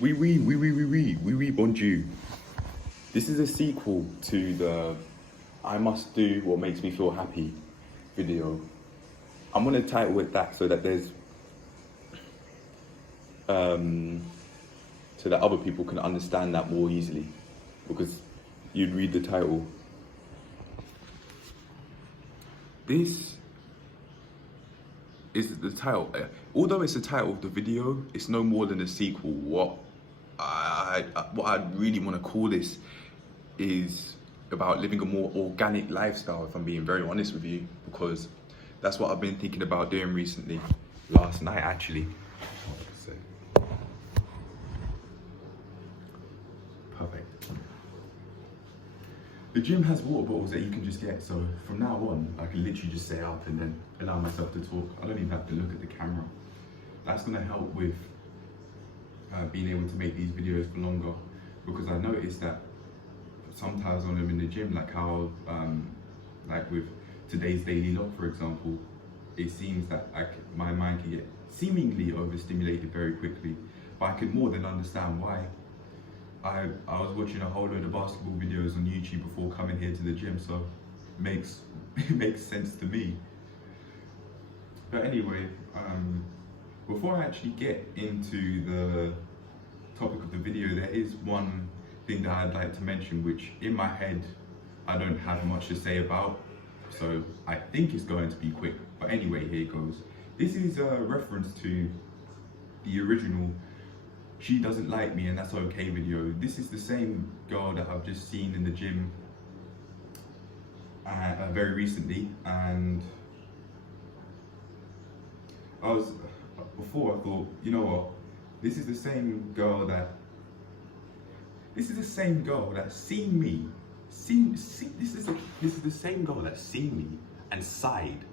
Bonjour. This is a sequel to the I must do what makes me feel happy video. I'm gonna title it that so that there's so that other people can understand that more easily, because you'd read the title. This is the title. Although it's the title of the video, it's no more than a sequel. What I really want to call this is about living a more organic lifestyle, if I'm being very honest with you, because that's what I've been thinking about doing recently. Last night, actually. Perfect. The gym has water bottles that you can just get, so from now on, I can literally just stay up and then allow myself to talk. I don't even have to look at the camera. That's gonna help with being able to make these videos for longer, because I noticed that sometimes when I'm in the gym, like how, like with today's daily log, for example, it seems that my mind can get seemingly overstimulated very quickly, but I could more than understand why. I was watching a whole load of basketball videos on YouTube before coming here to the gym, so it makes sense to me. But anyway, before I actually get into the topic of the video, there is one thing that I'd like to mention, which in my head I don't have much to say about, so I think it's going to be quick. But anyway, here it goes. This is a reference to the original "She Doesn't Like Me and That's Okay" video. This is the same girl that I've just seen in the gym very recently, and before I thought, you know what, this is the same girl that's seen me, this is the same girl that's seen me and sighed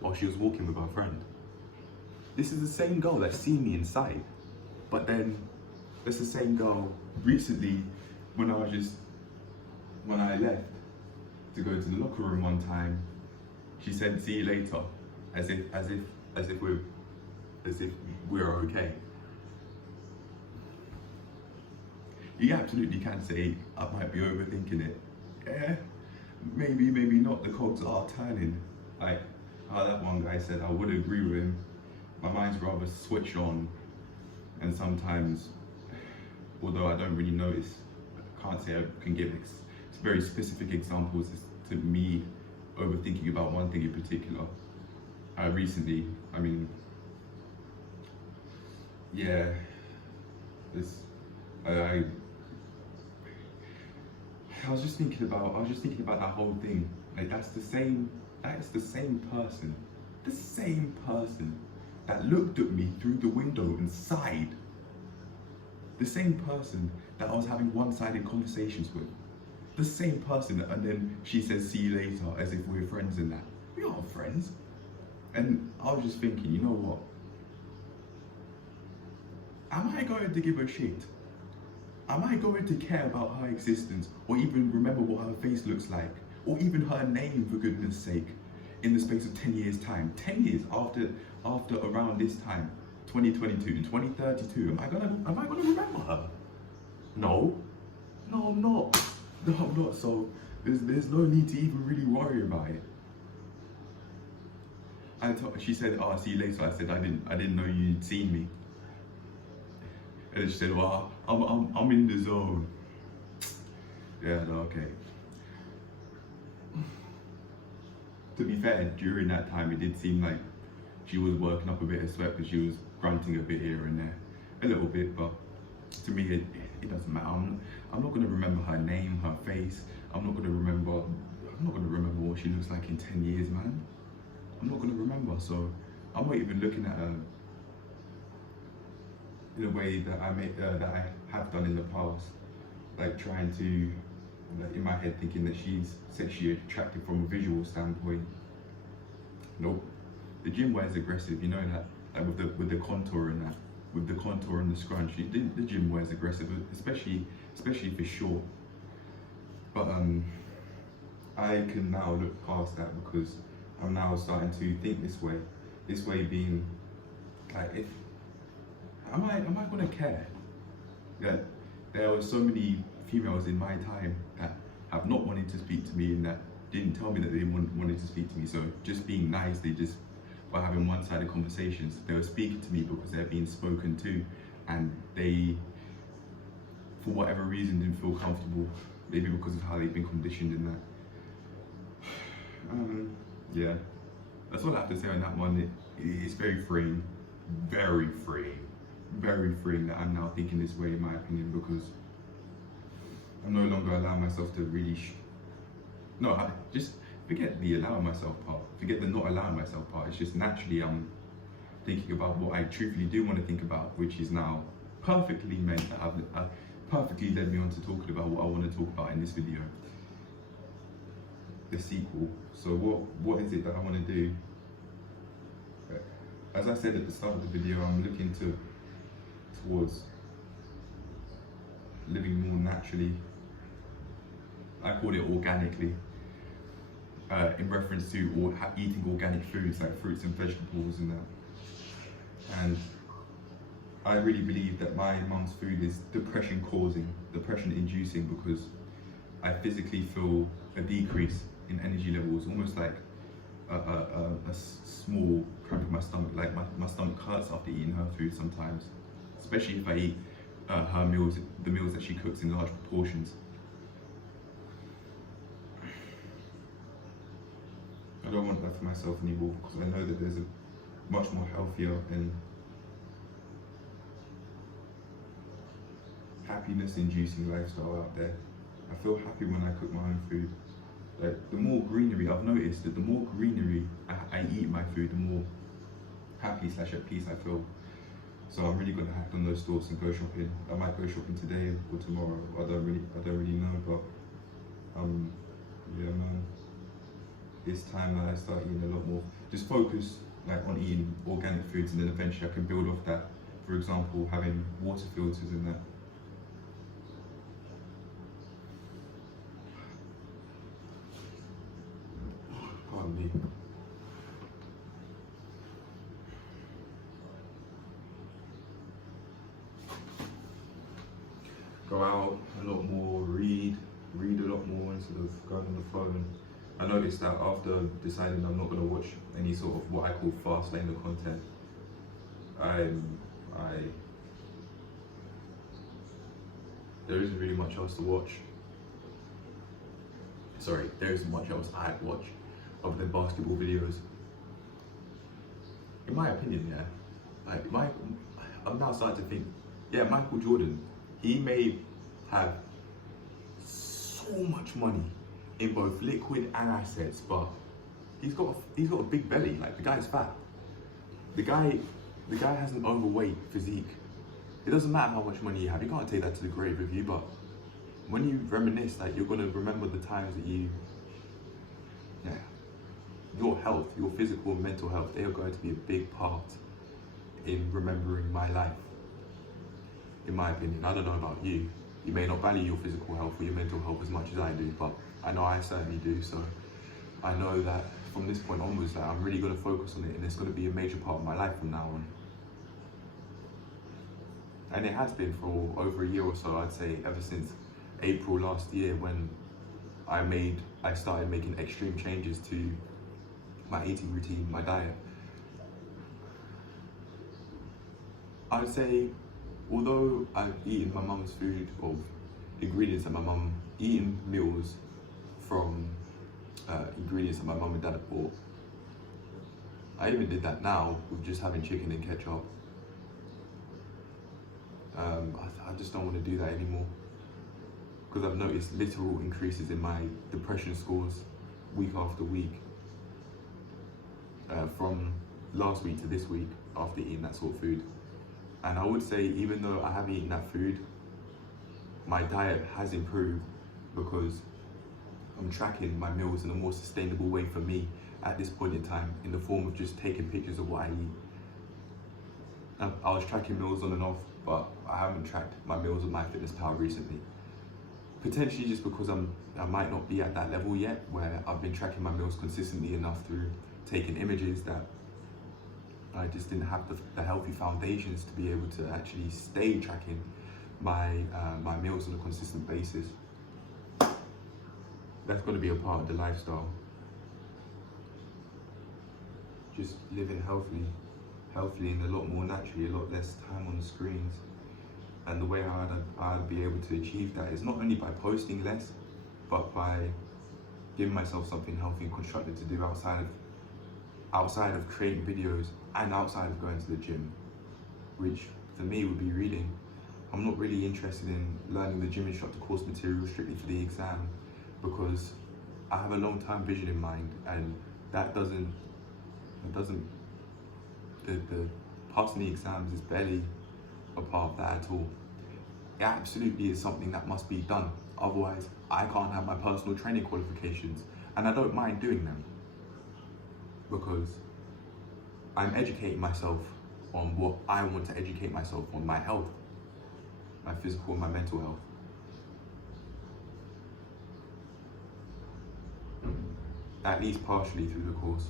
while she was walking with her friend. This is the same girl that's seen me and sighed. But then it's the same girl recently when I left to go to the locker room one time, she said "see you later," as if we're okay. You absolutely can say I might be overthinking it. Yeah, maybe not. The cogs are turning. Like how that one guy said, I would agree with him. My mind's rather switch on, and sometimes, although I don't really notice, I can't say I can give very specific examples as to me overthinking about one thing in particular. Recently, I mean, yeah, I was just thinking about that whole thing. Like that's the same person that looked at me through the window and sighed. The same person that I was having one-sided conversations with. The same person, and then she says "see you later" as if we're friends and that. We aren't friends. And I was just thinking, you know what? Am I going to give a shit? Am I going to care about her existence, or even remember what her face looks like, or even her name, for goodness sake, in the space of 10 years time? 10 years after around this time, 2022, 2032, am I gonna remember her? No, I'm not. So there's no need to even really worry about it. She said, "Oh, I'll see you later." I said, I didn't know you'd seen me. And then she said, "Well, I'm in the zone." Yeah, no, okay. To be fair, during that time, it did seem like she was working up a bit of sweat because she was grunting a bit here and there, a little bit. But to me, it doesn't matter. I'm not gonna remember her name, her face. I'm not gonna remember what she looks like in 10 years, man. I'm not gonna remember. So I'm not even looking at her in a way that I have done in the past, like trying to, like in my head, thinking that she's sexually attractive from a visual standpoint. Nope. The gym wear is aggressive, you know that. Like with the contour and that, with the contour and the scrunch, the gym wear is aggressive, especially if it's short. But I can now look past that because I'm now starting to think this way. This way being like, am I gonna care? that there were so many females in my time that have not wanted to speak to me and that didn't tell me that they wanted to speak to me. So just being nice, they just were having one-sided conversations. They were speaking to me because they're being spoken to, and they, for whatever reason, didn't feel comfortable. Maybe because of how they've been conditioned in that. Yeah, that's all I have to say on that one. It's very freeing, very freeing, very freeing that I'm now thinking this way, in my opinion, because I'm no longer allowing myself to really. Just forget the allowing myself part. Forget the not allowing myself part. It's just naturally I'm thinking about what I truthfully do want to think about, which is now perfectly meant to have perfectly led me on to talking about what I want to talk about in this video. The sequel. So what is it that I want to do? As I said at the start of the video, I'm looking towards living more naturally. I call it organically, in reference to eating organic foods like fruits and vegetables and that. And I really believe that my mum's food is depression inducing, because I physically feel a decrease in energy levels, almost like a small cramp in my stomach. Like my stomach hurts after eating her food sometimes, especially if I eat her meals, the meals that she cooks in large proportions. I don't want that for myself anymore, because I know that there's a much more healthier and happiness-inducing lifestyle out there. I feel happy when I cook my own food. Like, the more greenery, I've noticed that the more greenery I eat my food, the more happy / at peace I feel. So I'm really gonna act on those thoughts and go shopping. I might go shopping today or tomorrow. I don't really know, but yeah, man. It's time that I start eating a lot more. Just focus on eating organic foods, and then eventually I can build off that. For example, having water filters and that. Pardon me. Go out a lot more, read a lot more instead of going on the phone. I noticed that after deciding I'm not going to watch any sort of what I call fast lane of content, there isn't really much else to watch. Sorry, there isn't much else I'd watch other than basketball videos. In my opinion, yeah, I'm now starting to think, yeah, Michael Jordan, he may have so much money in both liquid and assets, but he's got a big belly. Like, the guy's fat. The guy has an overweight physique. It doesn't matter how much money you have. You can't take that to the grave with you. But when you reminisce, you're gonna remember the times that your health, your physical and mental health, they are going to be a big part in remembering my life. In my opinion, I don't know about you. You may not value your physical health or your mental health as much as I do, but I know I certainly do. So I know that from this point onwards that I'm really going to focus on it, and it's going to be a major part of my life from now on. And it has been for over a year or so, I'd say, ever since April last year, when I started making extreme changes to my eating routine, my diet. I would say, although I've eaten my mum's food, or ingredients that my mum, eaten meals from ingredients that my mum and dad have bought, I even did that now with just having chicken and ketchup. I just don't want to do that anymore, because I've noticed literal increases in my depression scores week after week, from last week to this week after eating that sort of food. And I would say, even though I haven't eaten that food, my diet has improved, because I'm tracking my meals in a more sustainable way for me at this point in time, in the form of just taking pictures of what I eat. I was tracking meals on and off, but I haven't tracked my meals on MyFitnessPal recently. Potentially just because I might not be at that level yet, where I've been tracking my meals consistently enough through taking images, that I just didn't have the healthy foundations to be able to actually stay tracking my meals on a consistent basis. That's got to be a part of the lifestyle. Just living healthily and a lot more naturally, a lot less time on the screens. And the way I'd be able to achieve that is not only by posting less, but by giving myself something healthy and constructive to do outside of creating videos and outside of going to the gym, which for me would be reading. I'm not really interested in learning the gym instructor course material strictly for the exam, because I have a long-term vision in mind, and the passing the exams is barely a part of that at all. It absolutely is something that must be done. Otherwise, I can't have my personal training qualifications, and I don't mind doing them because I'm educating myself on what I want to educate myself on: my health, my physical and my mental health. At least partially through the course.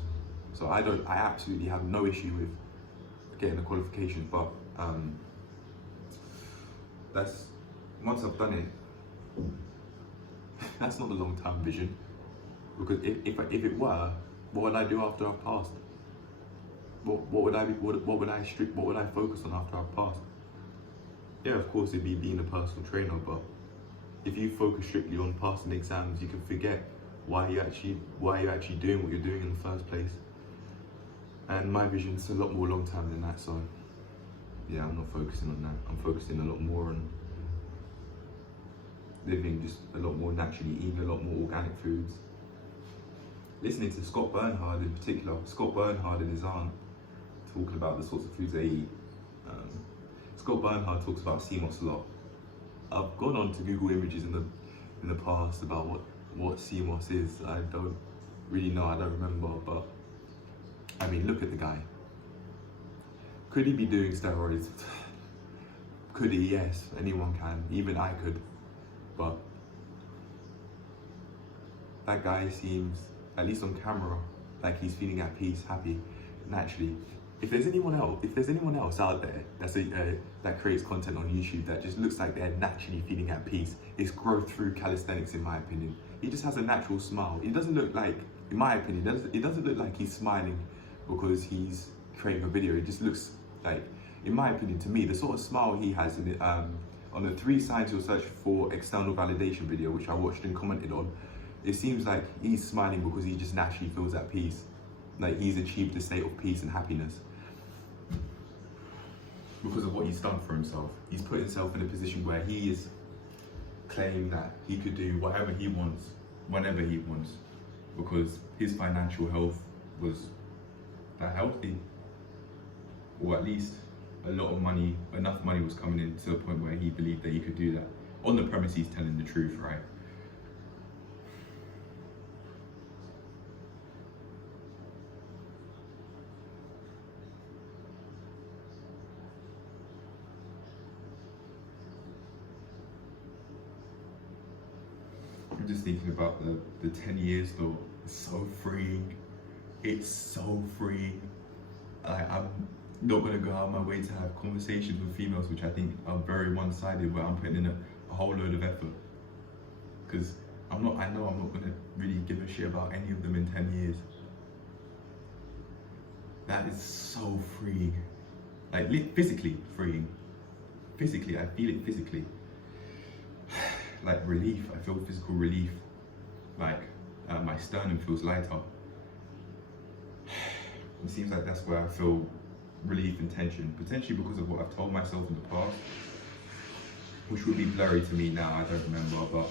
So I absolutely have no issue with getting the qualifications, but that's, once I've done it, that's not the long-term vision. Because if it were, what would I do after I've passed? What would I focus on after I've passed? Yeah, of course it'd be being a personal trainer, but if you focus strictly on passing exams, you can forget why you're actually doing what you're doing in the first place. And my vision's a lot more long term than that, so yeah, I'm not focusing on that. I'm focusing a lot more on living just a lot more naturally, eating a lot more organic foods. Listening to Scott Bernhard in particular, Scott Bernhard and his aunt talking about the sorts of foods they eat. Scott Bernhard talks about CMOS a lot. I've gone on to Google images in the past about what CMOS is. I don't really know, I don't remember, but I mean, look at the guy. Could he be doing steroids? Could he? Yes, anyone can, even I could. But that guy seems, at least on camera, like he's feeling at peace, happy, naturally. If there's anyone else out there that creates content on YouTube that just looks like they're naturally feeling at peace, it's growth through calisthenics, in my opinion. He just has a natural smile. It doesn't look like, in my opinion, it doesn't look like he's smiling because he's creating a video. It just looks like, in my opinion, to me, the sort of smile he has in it, on the 3 signs you'll search for external validation video, which I watched and commented on, it seems like he's smiling because he just naturally feels at peace. Like he's achieved a state of peace and happiness because of what he's done for himself. He's put himself in a position where he is claiming that he could do whatever he wants, whenever he wants, because his financial health was that healthy, or at least a lot of money, enough money was coming in to a point where he believed that he could do that, on the premise he's telling the truth, right? I'm just thinking about the 10 years though. It's so freeing. It's so freeing. I'm not gonna go out of my way to have conversations with females which I think are very one-sided, where I'm putting in a whole load of effort. Because I know I'm not gonna really give a shit about any of them in 10 years. That is so freeing. Like physically freeing. Physically, I feel it physically. Like relief, I feel physical relief. Like my sternum feels lighter. It seems like that's where I feel relief and tension, potentially because of what I've told myself in the past, which would be blurry to me now, I don't remember, but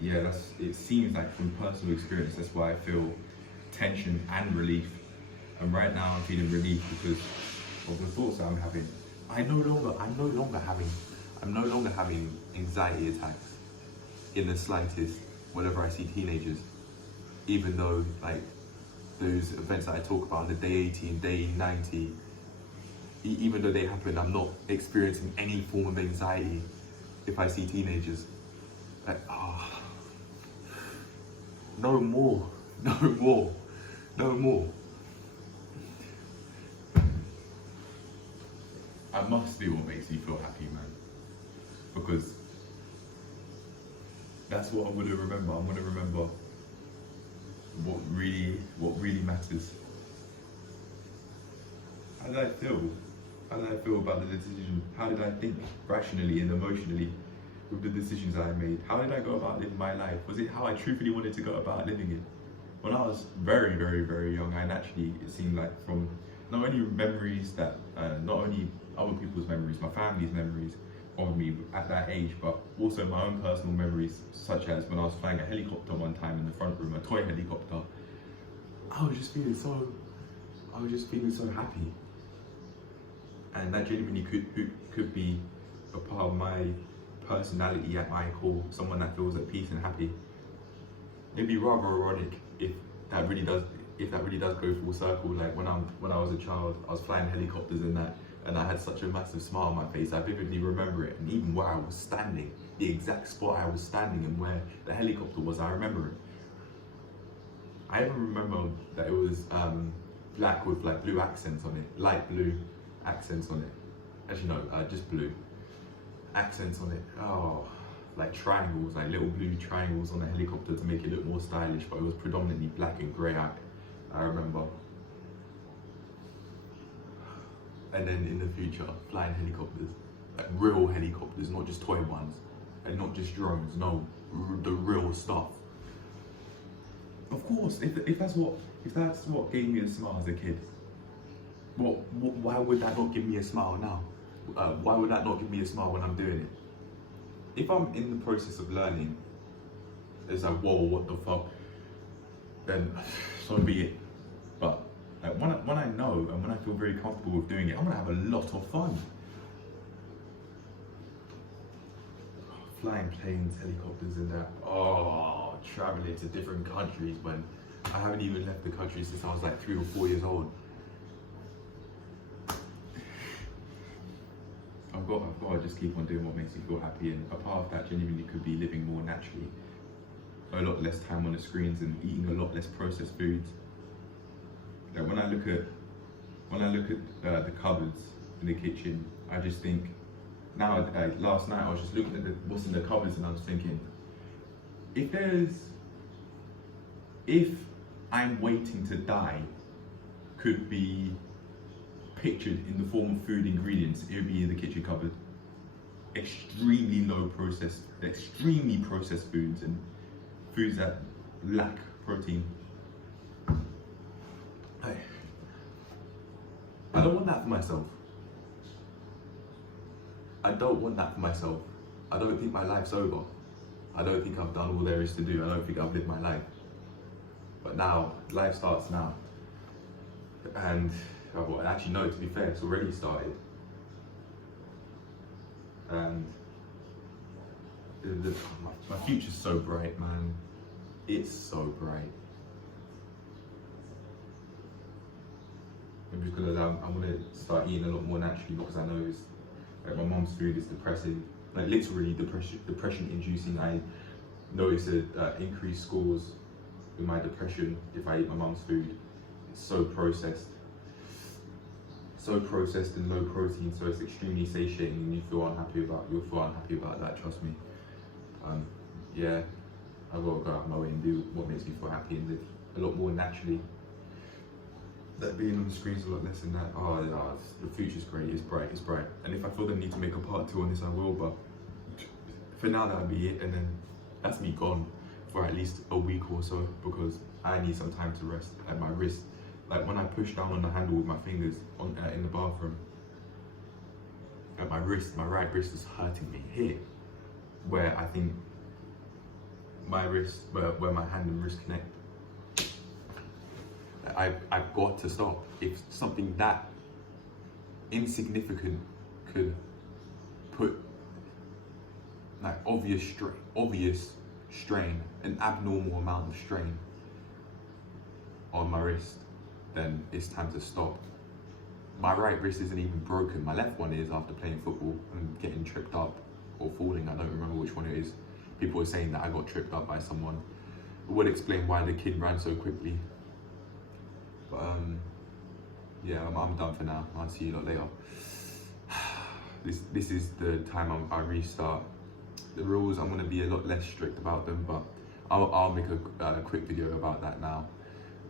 yeah, it seems like from personal experience, that's why I feel tension and relief. And right now I'm feeling relief because of the thoughts that I'm having. I'm no longer having anxiety attacks in the slightest whenever I see teenagers, even though like those events that I talk about on the day 80 and day 90, even though they happen, I'm not experiencing any form of anxiety if I see teenagers. Like, oh, no more. I must do what makes me feel happy, man. because that's what I'm gonna remember. I'm gonna remember what really matters. How did I feel? How did I feel about the decision? How did I think rationally and emotionally with the decisions I made? How did I go about living my life? Was it how I truthfully wanted to go about living it? When I was very, very, very young, I naturally, it seemed like from not only memories that, not only other people's memories, my family's memories of me at that age, but also my own personal memories, such as when I was flying a helicopter one time in the front room, a toy helicopter. I was just feeling so happy. And that genuinely could be a part of my personality at my core, someone that feels at peace and happy. It'd be rather ironic if that really does go full circle. Like when I was a child, I was flying helicopters and I had such a massive smile on my face. I vividly remember it, and even where I was standing, the exact spot I was standing and where the helicopter was, I remember it. I even remember that it was black with like blue accents on it, light blue accents on it. Actually no, just blue accents on it. Oh, like triangles, like little blue triangles on the helicopter to make it look more stylish, but it was predominantly black and grey, I remember. And then in the future, flying helicopters, like real helicopters, not just toy ones, and not just drones, no, the real stuff. Of course, if that's what gave me a smile as a kid, why would that not give me a smile now? Why would that not give me a smile when I'm doing it? If I'm in the process of learning, it's like, whoa, what the fuck? Then so be it. But like, when I know and when I feel very comfortable with doing it, I'm gonna have a lot of fun. Flying planes, helicopters, and that. Oh, traveling to different countries when I haven't even left the country since I was like 3 or 4 years old. I've got to just keep on doing what makes me feel happy, and a part of that genuinely could be living more naturally, a lot less time on the screens and eating a lot less processed foods. Like when I look at the cupboards in the kitchen, I just think now. Last night I was just looking at what's in the cupboards, and I was thinking, if I'm waiting to die could be pictured in the form of food ingredients, it would be in the kitchen cupboard. Extremely processed foods and foods that lack protein. I don't want that for myself. I don't want that for myself. I don't think my life's over. I don't think I've done all there is to do. I don't think I've lived my life. But now, life starts now. And well, actually no, to be fair, it's already started. And my future's so bright, man. It's so bright. I'm just gonna start eating a lot more naturally, because I know it's like my mum's food is depressing, like literally depression inducing. I noticed increased scores with my depression if I eat my mum's food. It's so processed and low protein, so it's extremely satiating, and you'll feel unhappy about that, trust me. Yeah, I've got to go out of my way and do what makes me feel happy and live a lot more naturally. That being on the screens a lot less than that. Oh, yeah, the future's great, it's bright. And if I feel the need to make a part 2 on this, I will, but for now that'll be it, and then that's me gone for at least a week or so, because I need some time to rest at my wrist. Like when I push down on the handle with my fingers in the bathroom, at my right wrist is hurting me here, where I think my wrist, where my hand and wrist connect. I've got to stop. If something that insignificant could put like obvious strain, an abnormal amount of strain on my wrist, then it's time to stop. My right wrist isn't even broken. My left one is, after playing football and getting tripped up or falling. I don't remember which one it is. People were saying that I got tripped up by someone. It would explain why the kid ran so quickly. But yeah, I'm done for now. I'll see you lot later. this is the time I restart. The rules, I'm gonna be a lot less strict about them, but I'll make a quick video about that now.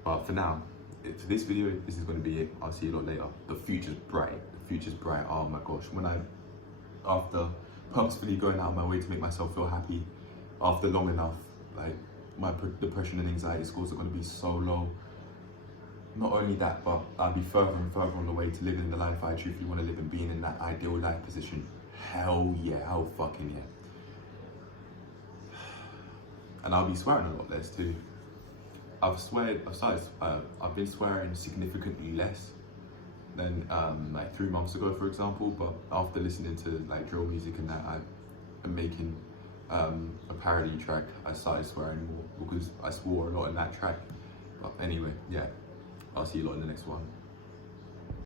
But for now, for this video, this is gonna be it. I'll see you a lot later. The future's bright. The future's bright. Oh my gosh. After purposefully going out of my way to make myself feel happy, after long enough, like my depression and anxiety scores are gonna be so low. Not only that, but I'll be further and further on the way to living the life I truthfully want to live and being in that ideal life position. Hell yeah, hell fucking yeah. And I'll be swearing a lot less too. I've been swearing significantly less than like 3 months ago, for example. But after listening to like drill music and that, I'm making a parody track. I started swearing more because I swore a lot in that track. But anyway, yeah. I'll see you lot in the next one.